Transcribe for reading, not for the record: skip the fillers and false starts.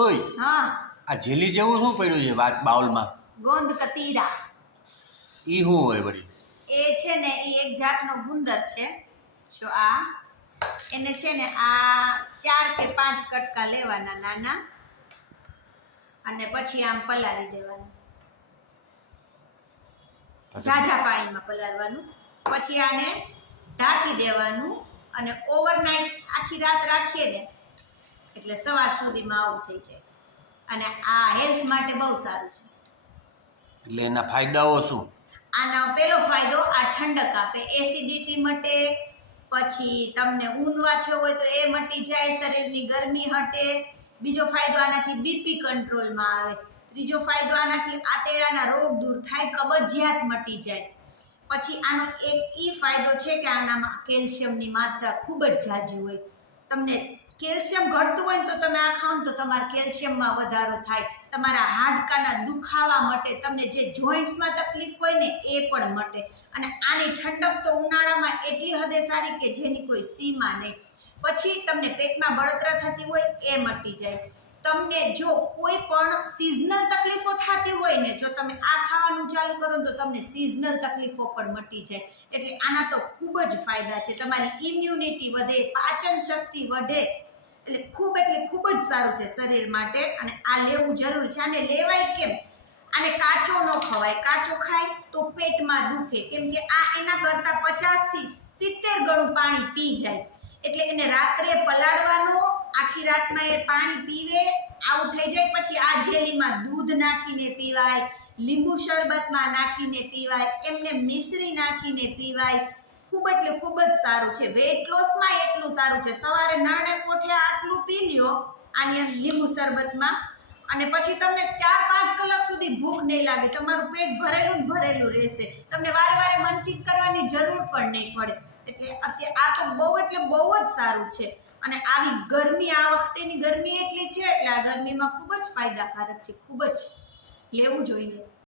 ઓય હા, આ જેલી જેવું શું પડ્યું છે બાઉલમાં? ગોંદ કતીરા. ઈ શું હોય વળી? એ છે ને એ એક જાતનો ગુંદર છે. જો આ એને છે ને આ 4 કે 5 કટકા લેવાના નાના, અને પછી આમ પલાળી દેવાનું, ઝાઝા પાણીમાં પલાળવાનું. પછી આને ઢાંકી દેવાનું, અને ઓવરનાઇટ આખી રાત રાખીએ ને એટલે સવાર સુધીમાં આવું થઈ જાય. અને આ હેલ્થ માટે બહુ સારું છે. એટલે એના ફાયદાઓ શું? આનો પહેલો ફાયદો, આ ઠંડક આપે, એસિડિટી મટે, પછી તમને ઊંઘવા થયો હોય તો એ મટી જાય, શરીરની ગરમી હટે. બીજો ફાયદો, આનાથી બીપી કંટ્રોલમાં આવે. ત્રીજો ફાયદો, આનાથી આતેડાના રોગ દૂર થાય, કબજિયાત મટી જાય. પછી આનો એક ઈ ફાયદો છે કે આનામાં કેલ્શિયમની માત્રા ખૂબ જ ઝાઝી હોય. તમને કેલ્શિયમ ઘટતું હોય ને તો તમે આ ખાઓ ને તો તમારા કેલ્શિયમમાં વધારો થાય, તમારા હાડકાના દુખાવા મટે, તમને જે જોઈન્ટ્સમાં તકલીફ હોય ને એ પણ મટે. અને આની ઠંડક તો ઉનાળામાં એટલી હદે સારી કે જેની કોઈ સીમા નહીં. પછી તમને પેટમાં બળતરા થતી હોય એ મટી જાય. તમને જો કોઈ પણ સિઝનલ તકલીફો થતી હોય ને, જો તમે આ ખાવાનું ચાલુ કરો ને તો તમને સિઝનલ તકલીફો પણ મટી જાય. એટલે આના તો ખૂબ જ ફાયદા છે. તમારી ઇમ્યુનિટી વધે, પાચન શક્તિ વધે, એટલે ખૂબ જ સારું છે શરીર માટે. અને આ લેવું જરૂર છે. આને લેવાય કેમ? આને કાચો ન ખવાય. કાચો ખાય તો પેટમાં દુખે, કેમ કે આ એના કરતાં 50 થી 70 ગણું પાણી પી જાય. એટલે એને રાત્રે પલાળવાનો, આખી રાતમાં એ પાણી પીવે, આવું થઈ જાય. પછી આ જેલીમાં દૂધ નાખીને પીવાય, લીંબુ શરબતમાં નાખીને પીવાય, એમને મિશ્રી નાખીને પીવાય. ખૂબ જ સારું છે. વેઇટ લોસમાં એટલું સારું છે. સવારે નરણે કોઠે આટલું પી લ્યો આની અંદર લીંબુ શરબતમાં, અને પછી તમને 4-5 કલાક સુધી ભૂખ નહીં લાગે. તમારું પેટ ભરેલું ને ભરેલું રહેશે. તમને વારે મંચિંગ કરવાની જરૂર પણ નહીં પડે. એટલે અત્યારે આ તો બહુ જ સારું છે. અને આવી ગરમી, આ વખતેની ગરમી એટલી છે એટલે આ ગરમીમાં ખૂબ જ ફાયદાકારક છે. ખૂબ જ લેવું જોઈએ.